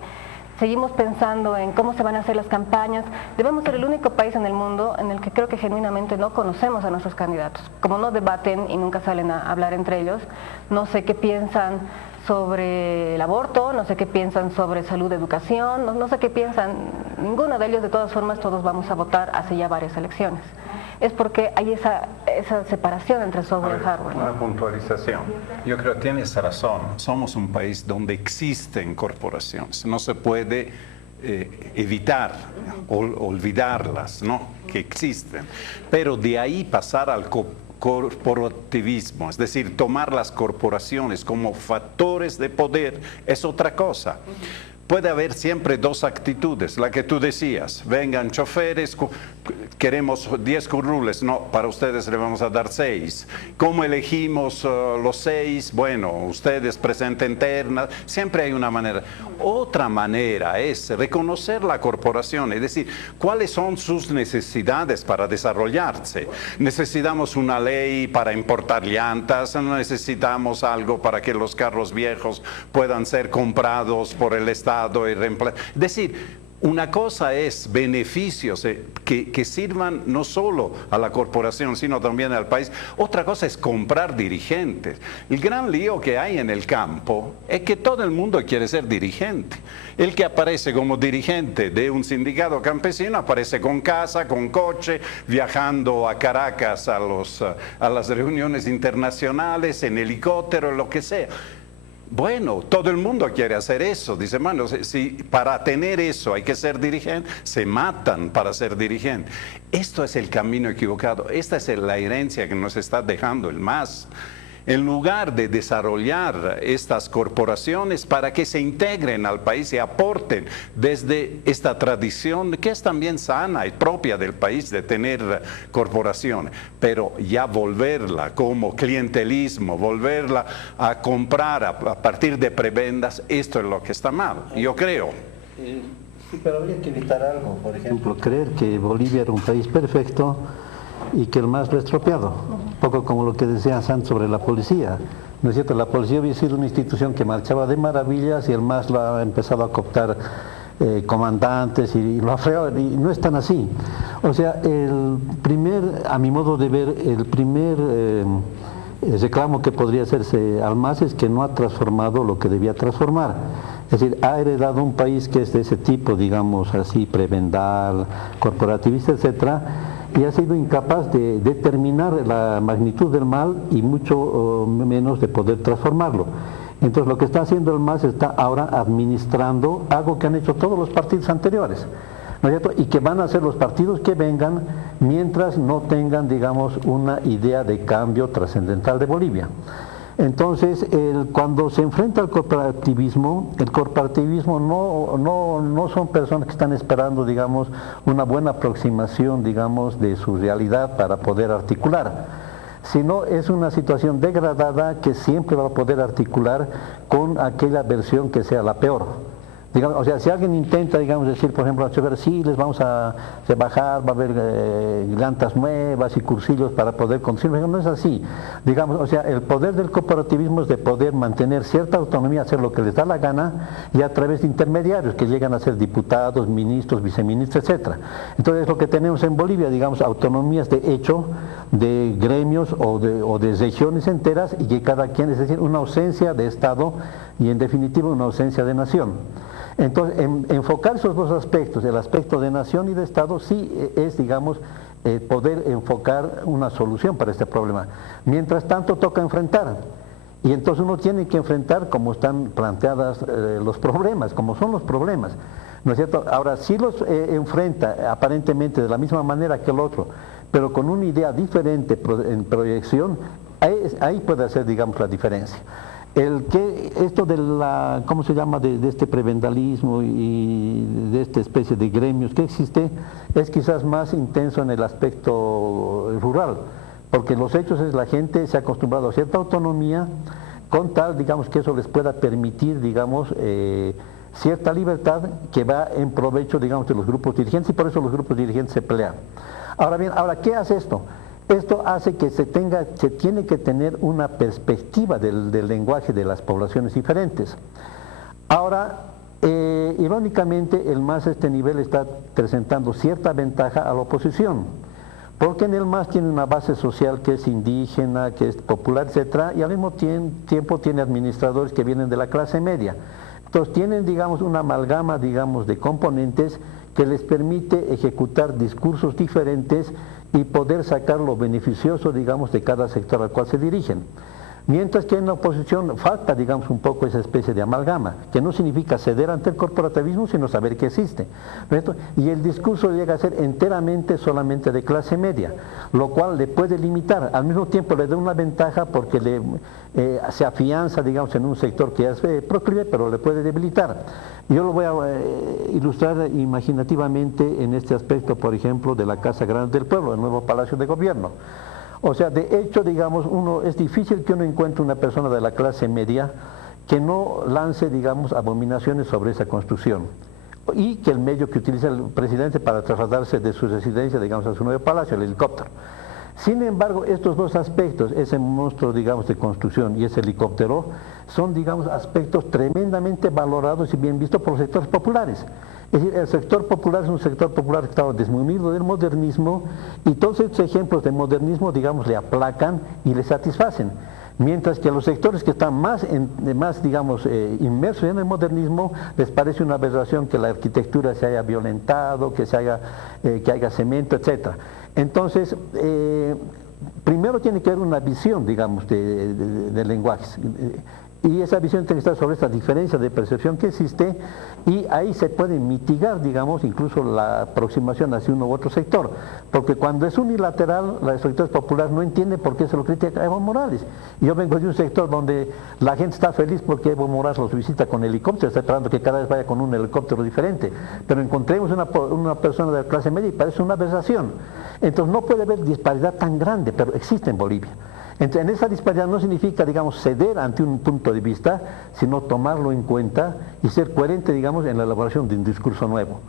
seguimos pensando en cómo se van a hacer las campañas. Debemos ser el único país en el mundo en el que creo que genuinamente no conocemos a nuestros candidatos. Como no debaten y nunca salen a hablar entre ellos, no sé qué piensan sobre el aborto, no sé qué piensan sobre salud, educación, no sé qué piensan, ninguno de ellos. De todas formas todos vamos a votar hace ya varias elecciones. Es porque hay esa separación entre software y hardware, ¿no? Una puntualización. Yo creo que tienes razón. Somos un país donde existen corporaciones. No se puede evitar, olvidarlas, ¿no? Que existen. Pero de ahí pasar al corporativismo, es decir, tomar las corporaciones como factores de poder, es otra cosa. Puede haber siempre dos actitudes, la que tú decías, vengan choferes, queremos 10 curules, no, para ustedes le vamos a dar 6. ¿Cómo elegimos los 6? Bueno, ustedes presenten ternas, siempre hay una manera. Otra manera es reconocer la corporación, es decir, cuáles son sus necesidades para desarrollarse. Necesitamos una ley para importar llantas, necesitamos algo para que los carros viejos puedan ser comprados por el Estado y reemplazados. Es decir, una cosa es beneficios que sirvan no solo a la corporación, sino también al país. Otra cosa es comprar dirigentes. El gran lío que hay en el campo es que todo el mundo quiere ser dirigente. El que aparece como dirigente de un sindicato campesino aparece con casa, con coche, viajando a Caracas a las reuniones internacionales, en helicóptero, lo que sea. Bueno, todo el mundo quiere hacer eso. Dice, bueno, si para tener eso hay que ser dirigente, se matan para ser dirigente. Esto es el camino equivocado. Esta es la herencia que nos está dejando el MAS. En lugar de desarrollar estas corporaciones para que se integren al país y aporten desde esta tradición que es también sana y propia del país de tener corporaciones, pero ya volverla como clientelismo, volverla a comprar a partir de prebendas, esto es lo que está mal, yo creo. Sí, pero habría que evitar algo, por ejemplo, creer que Bolivia era un país perfecto y que el MAS lo ha estropeado, un poco como lo que decía Santos sobre la policía, ¿no es cierto? La policía había sido una institución que marchaba de maravillas y el MAS lo ha empezado a cooptar comandantes y lo ha fregado, y no es tan así. O sea, a mi modo de ver, el primer reclamo que podría hacerse al MAS es que no ha transformado lo que debía transformar. Es decir, ha heredado un país que es de ese tipo, digamos así, prebendal, corporativista, etcétera, y ha sido incapaz de determinar la magnitud del mal y mucho menos de poder transformarlo. Entonces lo que está haciendo el MAS está ahora administrando algo que han hecho todos los partidos anteriores, ¿no es cierto? Y que van a hacer los partidos que vengan mientras no tengan, digamos, una idea de cambio trascendental de Bolivia. Entonces, cuando se enfrenta al corporativismo, el corporativismo no son personas que están esperando, digamos, una buena aproximación, digamos, de su realidad para poder articular, sino es una situación degradada que siempre va a poder articular con aquella versión que sea la peor. Digamos, o sea, si alguien intenta, digamos, decir, por ejemplo, a chofer, sí, les vamos a rebajar, va a haber llantas nuevas y cursillos para poder conducir, no es así. Digamos, o sea, el poder del corporativismo es de poder mantener cierta autonomía, hacer lo que les da la gana, y a través de intermediarios que llegan a ser diputados, ministros, viceministros, etcétera. Entonces, lo que tenemos en Bolivia, digamos, autonomías de hecho, de gremios o de regiones enteras, y que cada quien, es decir, una ausencia de Estado y en definitiva una ausencia de nación. Entonces, enfocar esos dos aspectos, el aspecto de nación y de Estado, sí es, digamos, poder enfocar una solución para este problema. Mientras tanto, toca enfrentar. Y entonces uno tiene que enfrentar como están planteadas los problemas, como son los problemas, ¿no es cierto? Ahora, si los enfrenta aparentemente de la misma manera que el otro, pero con una idea diferente en proyección, ahí puede hacer, digamos, la diferencia. Esto de la, ¿cómo se llama?, de este prebendalismo y de esta especie de gremios que existe, es quizás más intenso en el aspecto rural, porque los hechos es la gente se ha acostumbrado a cierta autonomía, con tal, digamos, que eso les pueda permitir, digamos, cierta libertad que va en provecho, digamos, de los grupos dirigentes, y por eso los grupos dirigentes se pelean. Ahora bien, ¿qué hace esto? Esto hace que se tiene que tener una perspectiva del lenguaje de las poblaciones diferentes. Ahora, irónicamente, el MAS a este nivel está presentando cierta ventaja a la oposición, porque en el MAS tiene una base social que es indígena, que es popular, etcétera, y al mismo tiempo tiene administradores que vienen de la clase media. Entonces tienen, digamos, una amalgama, digamos, de componentes que les permite ejecutar discursos diferentes y poder sacar lo beneficioso, digamos, de cada sector al cual se dirigen. Mientras que en la oposición falta, digamos, un poco esa especie de amalgama, que no significa ceder ante el corporativismo, sino saber que existe. Y el discurso llega a ser enteramente solamente de clase media, lo cual le puede limitar. Al mismo tiempo le da una ventaja porque se afianza, digamos, en un sector que es proclive, pero le puede debilitar. Yo lo voy a ilustrar imaginativamente en este aspecto, por ejemplo, de la Casa Grande del Pueblo, el nuevo Palacio de Gobierno. O sea, de hecho, digamos, es difícil que uno encuentre una persona de la clase media que no lance, digamos, abominaciones sobre esa construcción, y que el medio que utiliza el presidente para trasladarse de su residencia, digamos, a su nuevo palacio, el helicóptero. Sin embargo, estos dos aspectos, ese monstruo, digamos, de construcción y ese helicóptero, son, digamos, aspectos tremendamente valorados y bien vistos por los sectores populares. Es decir, el sector popular es un sector popular que estaba desmunido del modernismo, y todos estos ejemplos de modernismo, digamos, le aplacan y le satisfacen. Mientras que a los sectores que están más digamos, inmersos en el modernismo, les parece una aberración que la arquitectura se haya violentado, que haya cemento, etc. Entonces, primero tiene que haber una visión, digamos, de lenguajes. Y esa visión tiene que estar sobre esta diferencia de percepción que existe, y ahí se puede mitigar, digamos, incluso la aproximación hacia uno u otro sector, porque cuando es unilateral, los sectores populares no entienden por qué se lo critica a Evo Morales. Y yo vengo de un sector donde la gente está feliz porque Evo Morales los visita con helicóptero, está esperando que cada vez vaya con un helicóptero diferente, pero encontremos una persona de la clase media y parece una aberración. Entonces no puede haber disparidad tan grande, pero existe en Bolivia. Entonces, en esa disparidad no significa, digamos, ceder ante un punto de vista, sino tomarlo en cuenta y ser coherente, digamos, en la elaboración de un discurso nuevo.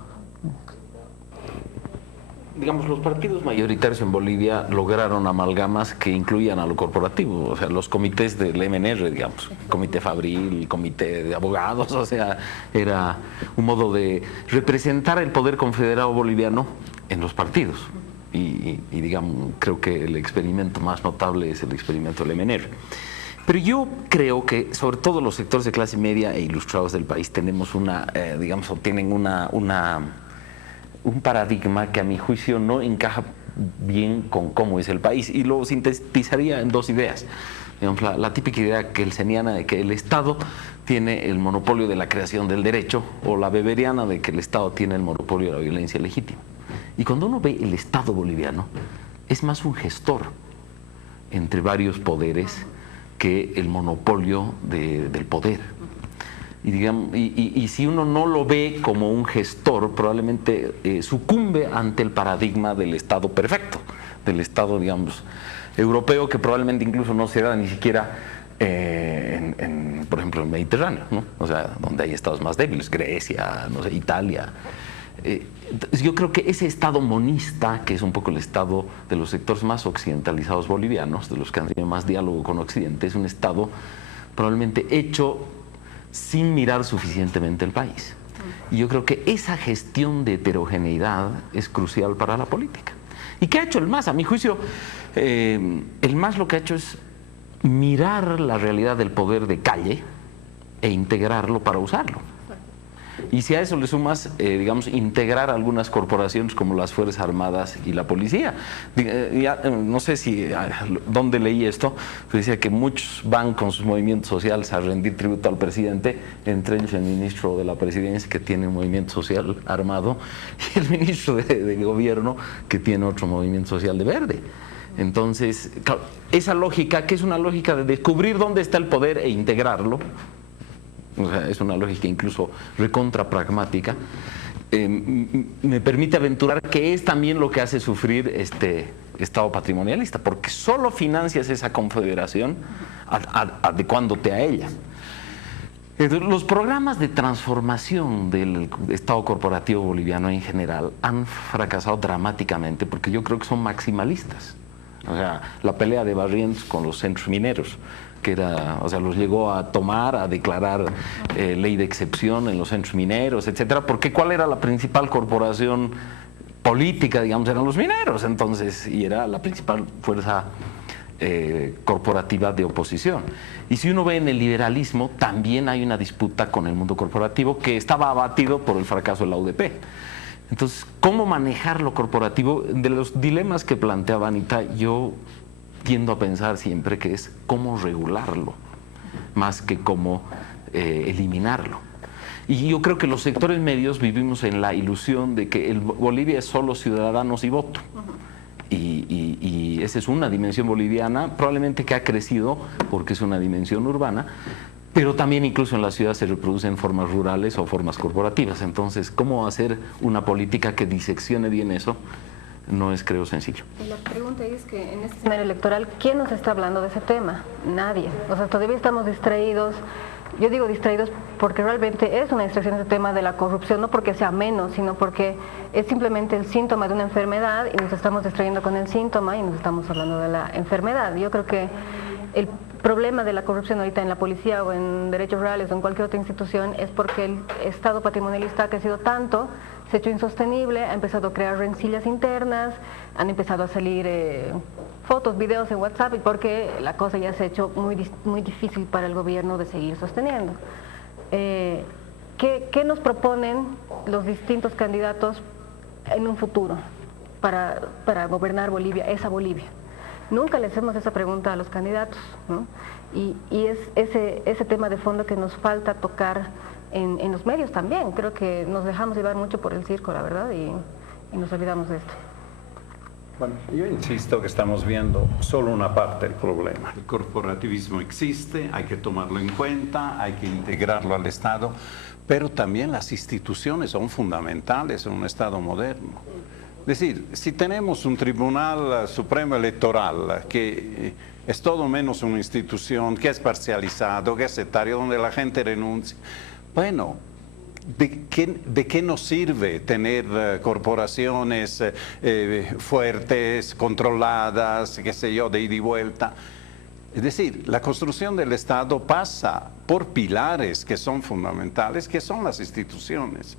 Digamos, los partidos mayoritarios en Bolivia lograron amalgamas que incluían a lo corporativo, o sea, los comités del MNR, digamos, el comité fabril, el comité de abogados, o sea, era un modo de representar el poder confederado boliviano en los partidos. Y digamos, creo que el experimento más notable es el experimento del MNR. Pero yo creo que, sobre todo los sectores de clase media e ilustrados del país, tenemos tienen un paradigma que a mi juicio no encaja bien con cómo es el país, y lo sintetizaría en dos ideas. Digamos, la típica idea kelseniana de que el Estado tiene el monopolio de la creación del derecho, o la weberiana de que el Estado tiene el monopolio de la violencia legítima. Y cuando uno ve el Estado boliviano, es más un gestor entre varios poderes que el monopolio del poder. Y si uno no lo ve como un gestor, probablemente sucumbe ante el paradigma del Estado perfecto, del Estado, digamos, europeo, que probablemente incluso no se da ni siquiera por ejemplo, en el Mediterráneo, ¿no? O sea, donde hay estados más débiles, Grecia, no sé, Italia. Yo creo que ese Estado monista, que es un poco el Estado de los sectores más occidentalizados bolivianos, de los que han tenido más diálogo con Occidente, es un Estado probablemente hecho sin mirar suficientemente el país. Y yo creo que esa gestión de heterogeneidad es crucial para la política. ¿Y qué ha hecho el MAS? A mi juicio, el MAS lo que ha hecho es mirar la realidad del poder de calle e integrarlo para usarlo. Y si a eso le sumas, digamos, integrar algunas corporaciones como las Fuerzas Armadas y la Policía. No sé dónde leí esto, pero decía que muchos van con sus movimientos sociales a rendir tributo al presidente, entre ellos el ministro de la Presidencia, que tiene un movimiento social armado, y el ministro de Gobierno, que tiene otro movimiento social de verde. Entonces, claro, esa lógica, que es una lógica de descubrir dónde está el poder e integrarlo, o sea, es una lógica incluso recontra pragmática, me permite aventurar que es también lo que hace sufrir Estado patrimonialista, porque solo financias esa confederación adecuándote a ella. Entonces, los programas de transformación del Estado corporativo boliviano en general han fracasado dramáticamente porque yo creo que son maximalistas. O sea, la pelea de Barrientos con los centros mineros, que era, o sea, los llegó a tomar, a declarar ley de excepción en los centros mineros, etcétera, porque ¿cuál era la principal corporación política? Digamos, eran los mineros, entonces, y era la principal fuerza corporativa de oposición. Y si uno ve en el liberalismo, también hay una disputa con el mundo corporativo que estaba abatido por el fracaso de la UDP. Entonces, ¿cómo manejar lo corporativo? De los dilemas que planteaba Anita, yo tiendo a pensar siempre que es cómo regularlo, más que cómo eliminarlo. Y yo creo que los sectores medios vivimos en la ilusión de que Bolivia es solo ciudadanos y voto. Y esa es una dimensión boliviana, probablemente que ha crecido porque es una dimensión urbana, pero también incluso en la ciudad se reproducen formas rurales o formas corporativas. Entonces, ¿cómo hacer una política que diseccione bien eso? No es, creo, sencillo. La pregunta es que en este escenario electoral, ¿quién nos está hablando de ese tema? Nadie. O sea, todavía estamos distraídos. Yo digo distraídos porque realmente es una distracción ese tema de la corrupción, no porque sea menos, sino porque es simplemente el síntoma de una enfermedad y nos estamos distrayendo con el síntoma y nos estamos hablando de la enfermedad. Yo creo que el problema de la corrupción ahorita en la policía o en derechos reales o en cualquier otra institución es porque el Estado patrimonialista ha crecido tanto, se ha hecho insostenible, ha empezado a crear rencillas internas, han empezado a salir fotos, videos en WhatsApp, y porque la cosa ya se ha hecho muy difícil para el gobierno de seguir sosteniendo. ¿Qué nos proponen los distintos candidatos en un futuro para gobernar Bolivia, esa Bolivia? Nunca le hacemos esa pregunta a los candidatos, ¿no? Y es ese tema de fondo que nos falta tocar en los medios también. Creo que nos dejamos llevar mucho por el circo, la verdad, y nos olvidamos de esto. Bueno, yo insisto que estamos viendo solo una parte del problema. El corporativismo existe, hay que tomarlo en cuenta, hay que integrarlo al Estado, pero también las instituciones son fundamentales en un Estado moderno. Es decir, si tenemos un Tribunal Supremo Electoral que es todo menos una institución, que es parcializado, que es etario, donde la gente renuncia, bueno, ¿de qué nos sirve tener corporaciones fuertes, controladas, qué sé yo, de ida y vuelta? Es decir, la construcción del Estado pasa por pilares que son fundamentales, que son las instituciones.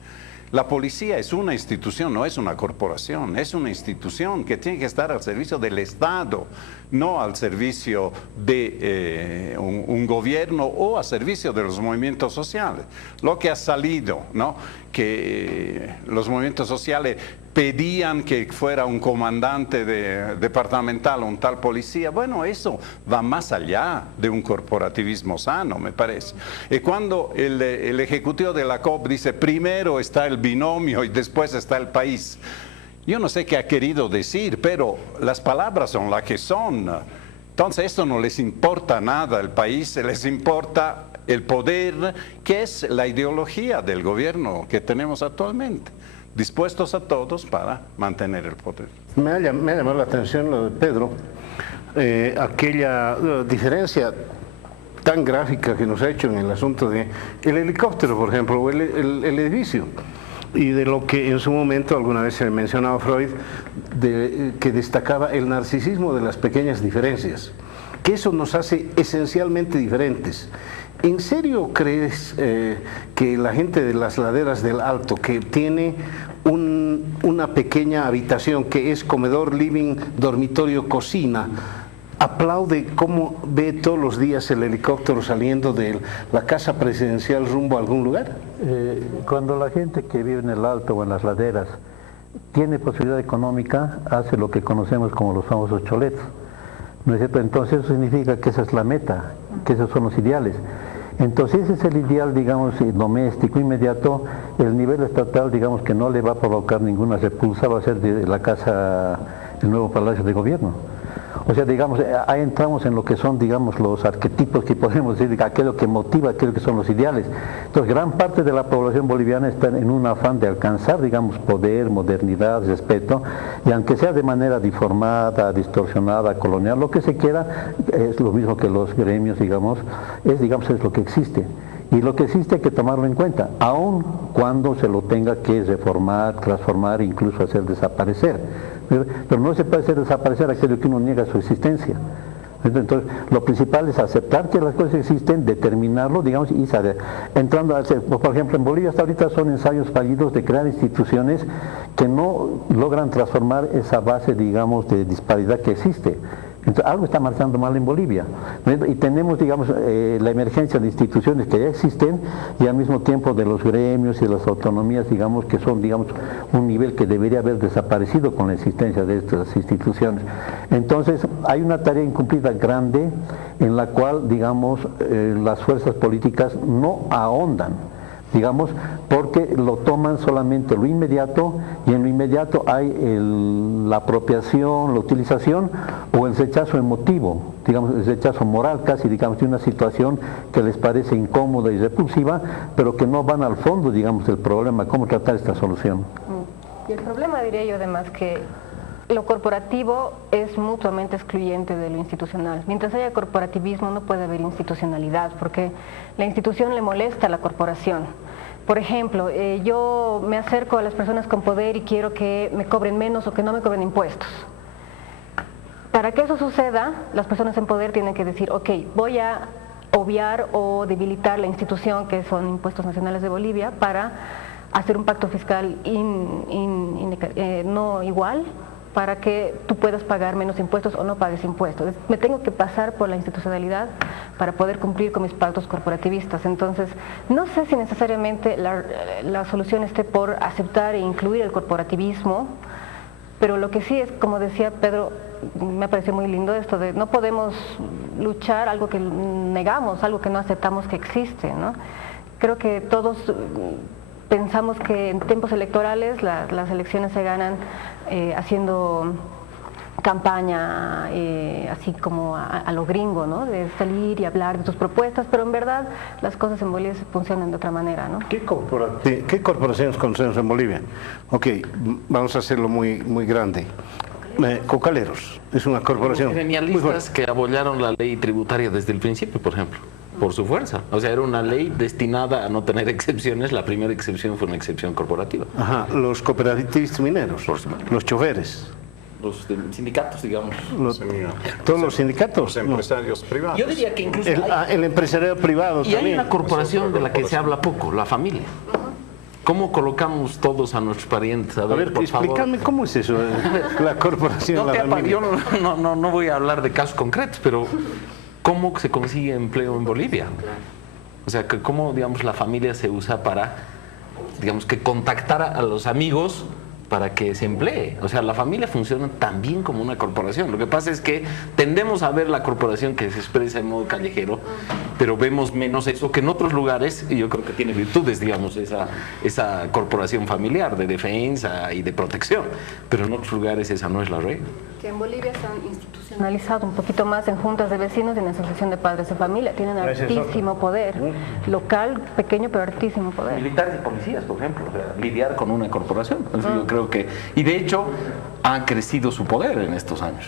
La policía es una institución, no es una corporación, es una institución que tiene que estar al servicio del Estado, no al servicio de un gobierno o al servicio de los movimientos sociales. Lo que ha salido, ¿no? Que los movimientos sociales pedían que fuera un comandante departamental o un tal policía. Bueno, eso va más allá de un corporativismo sano, me parece. Y cuando el ejecutivo de la COP dice primero está el binomio y después está el país, yo no sé qué ha querido decir, pero las palabras son las que son. Entonces esto no les importa nada al país, les importa el poder, que es la ideología del gobierno que tenemos actualmente. Dispuestos a todos para mantener el poder. Me ha llamado la atención lo de Pedro, aquella diferencia tan gráfica que nos ha hecho en el asunto de el helicóptero, por ejemplo, o el edificio, y de lo que en su momento alguna vez se le mencionaba Freud, que destacaba el narcisismo de las pequeñas diferencias, que eso nos hace esencialmente diferentes. ¿En serio crees que la gente de las laderas del Alto, que tiene una pequeña habitación que es comedor, living, dormitorio, cocina, aplaude cómo ve todos los días el helicóptero saliendo de la casa presidencial rumbo a algún lugar? Cuando la gente que vive en el Alto o en las laderas tiene posibilidad económica, hace lo que conocemos como los famosos choletos, ¿no es cierto? Entonces eso significa que esa es la meta, que esos son los ideales. Entonces ese es el ideal, digamos, doméstico, inmediato. El nivel estatal, digamos, que no le va a provocar ninguna repulsa, va a ser de la casa, el nuevo palacio de gobierno. O sea, digamos, ahí entramos en lo que son, digamos, los arquetipos que podemos decir, aquello que motiva, aquello que son los ideales. Entonces, gran parte de la población boliviana está en un afán de alcanzar, digamos, poder, modernidad, respeto, y aunque sea de manera deformada, distorsionada, colonial, lo que se quiera, es lo mismo que los gremios, digamos, es lo que existe. Y lo que existe hay que tomarlo en cuenta, aun cuando se lo tenga que reformar, transformar, incluso hacer desaparecer. Pero no se puede hacer desaparecer aquello que uno niega su existencia. Entonces, lo principal es aceptar que las cosas existen, determinarlo, digamos, y saber. Entrando a hacer, por ejemplo, en Bolivia hasta ahorita son ensayos fallidos de crear instituciones que no logran transformar esa base, digamos, de disparidad que existe. Entonces, algo está marchando mal en Bolivia. Y tenemos, digamos, la emergencia de instituciones que ya existen y al mismo tiempo de los gremios y de las autonomías, digamos, que son, digamos, un nivel que debería haber desaparecido con la existencia de estas instituciones. Entonces, hay una tarea incumplida grande en la cual, digamos, las fuerzas políticas no ahondan, digamos, porque lo toman solamente lo inmediato, y en lo inmediato hay la apropiación, la utilización o el rechazo emotivo, digamos, el rechazo moral casi, digamos, de una situación que les parece incómoda y repulsiva, pero que no van al fondo, digamos, del problema, cómo tratar esta solución. Y el problema, diría yo, además, que lo corporativo es mutuamente excluyente de lo institucional. Mientras haya corporativismo no puede haber institucionalidad, porque la institución le molesta a la corporación. Por ejemplo, yo me acerco a las personas con poder y quiero que me cobren menos o que no me cobren impuestos. Para que eso suceda, las personas en poder tienen que decir, ok, voy a obviar o debilitar la institución que son Impuestos Nacionales de Bolivia para hacer un pacto fiscal no igual, para que tú puedas pagar menos impuestos o no pagues impuestos. Me tengo que pasar por la institucionalidad para poder cumplir con mis pactos corporativistas. Entonces, no sé si necesariamente la solución esté por aceptar e incluir el corporativismo, pero lo que sí es, como decía Pedro, me pareció muy lindo esto de no podemos luchar algo que negamos, algo que no aceptamos que existe, ¿no? Creo que todos pensamos que en tiempos electorales las elecciones se ganan haciendo campaña así como a lo gringo, ¿no? De salir y hablar de tus propuestas, pero en verdad las cosas en Bolivia funcionan de otra manera, ¿no? ¿Qué corporaciones conocemos en Bolivia? Ok, vamos a hacerlo muy, muy grande. Cocaleros, es una corporación. Los gremialistas que apoyaron la ley tributaria desde el principio, por ejemplo, por su fuerza. O sea, era una ley destinada a no tener excepciones. La primera excepción fue una excepción corporativa. Ajá, los cooperativistas mineros, los choferes. Los sindicatos, digamos. Todos los sindicatos. Los empresarios privados. Yo diría que incluso el empresariado privado y también. hay una corporación de la que se habla poco, la familia. ¿Cómo colocamos todos a nuestros parientes? A ver, por explícame favor. ¿Cómo es eso? La corporación, la familia. Yo no voy a hablar de casos concretos, pero ¿cómo se consigue empleo en Bolivia? O sea, que cómo, digamos, la familia se usa para, digamos, que contactar a los amigos para que se emplee. O sea, la familia funciona también como una corporación. Lo que pasa es que tendemos a ver la corporación que se expresa en modo callejero, pero vemos menos eso que en otros lugares, y yo creo que tiene virtudes, digamos, esa corporación familiar de defensa y de protección, pero en otros lugares esa no es la regla. Que en Bolivia se han institucionalizado un poquito más en juntas de vecinos y en asociación de padres de familia. Tienen altísimo poder. Local, pequeño, pero altísimo poder. Militares y policías, por ejemplo, o sea, lidiar con una corporación. Yo creo que, y de hecho, ha crecido su poder en estos años.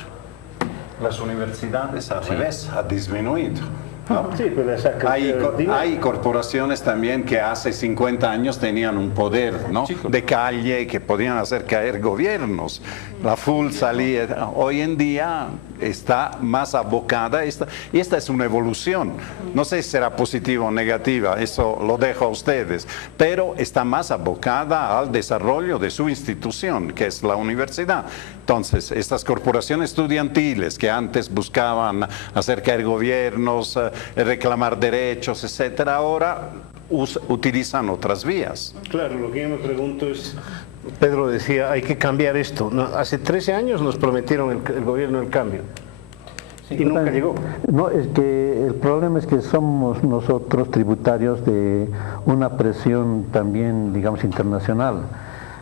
Las universidades al revés, ha disminuido. ¿no? Sí, pero Hay corporaciones también que hace 50 años tenían un poder, ¿no? De calle, que podían hacer caer gobiernos. La FUL salía, hoy en día está más abocada, y esta es una evolución. No sé si será positiva o negativa, eso lo dejo a ustedes, pero está más abocada al desarrollo de su institución, que es la universidad. Entonces, estas corporaciones estudiantiles que antes buscaban hacer caer gobiernos, reclamar derechos, etcétera, ahora utilizan otras vías. Claro, lo que yo me pregunto es, Pedro decía, hay que cambiar esto. No, hace 13 años nos prometieron el gobierno el cambio. Sí, y nunca llegó. No, es que el problema es que somos nosotros tributarios de una presión también, digamos, internacional.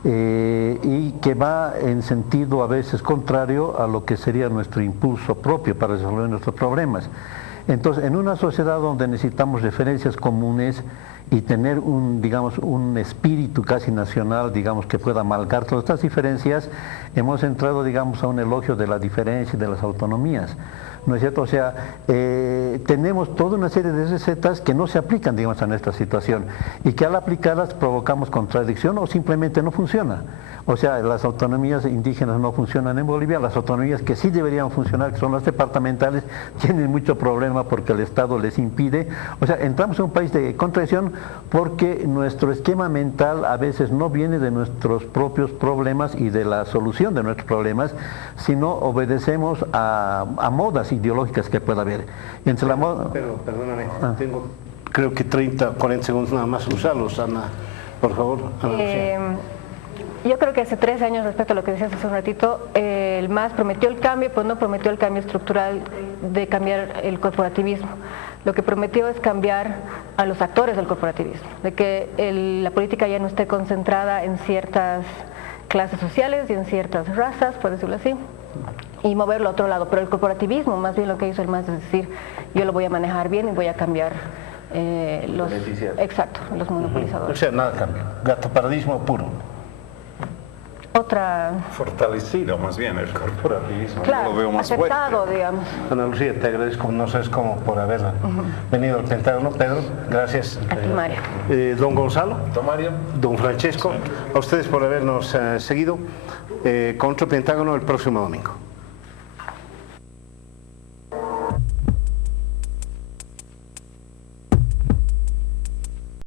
y que va en sentido a veces contrario a lo que sería nuestro impulso propio para resolver nuestros problemas. Entonces, en una sociedad donde necesitamos referencias comunes y tener un espíritu casi nacional, que pueda amalgar todas estas diferencias, hemos entrado, a un elogio de la diferencia y de las autonomías, ¿no es cierto? O sea, tenemos toda una serie de recetas que no se aplican, a nuestra situación, y que al aplicarlas provocamos contradicción o simplemente no funciona. O sea, las autonomías indígenas no funcionan en Bolivia, las autonomías que sí deberían funcionar, que son las departamentales, tienen mucho problema porque el Estado les impide. O sea, entramos en un país de contradicción porque nuestro esquema mental a veces no viene de nuestros propios problemas y de la solución de nuestros problemas, sino obedecemos a modas ideológicas que pueda haber. Entre la moda... Pero perdóname, tengo creo que 30, 40 segundos nada más. Usarlos, Ana, por favor. Ana, yo creo que hace 13 años, respecto a lo que decías hace un ratito, el MAS prometió el cambio, pues no prometió el cambio estructural de cambiar el corporativismo. Lo que prometió es cambiar a los actores del corporativismo, de que la política ya no esté concentrada en ciertas clases sociales y en ciertas razas, por decirlo así, y moverlo a otro lado. Pero el corporativismo, más bien lo que hizo el MAS es decir, yo lo voy a manejar bien y voy a cambiar los monopolizadores. O sea, nada cambia, gatoparadismo puro. Fortalecido más bien el corporativismo. Claro, lo veo más aceptado, fuerte. digamos. Ana Lucía, te agradezco, no sabes cómo, por haber venido al Pentágono. Pedro, gracias. A ti, Mario. Don Gonzalo. Don Mario. Don Francesco, a ustedes por habernos seguido. Contra el Pentágono el próximo domingo.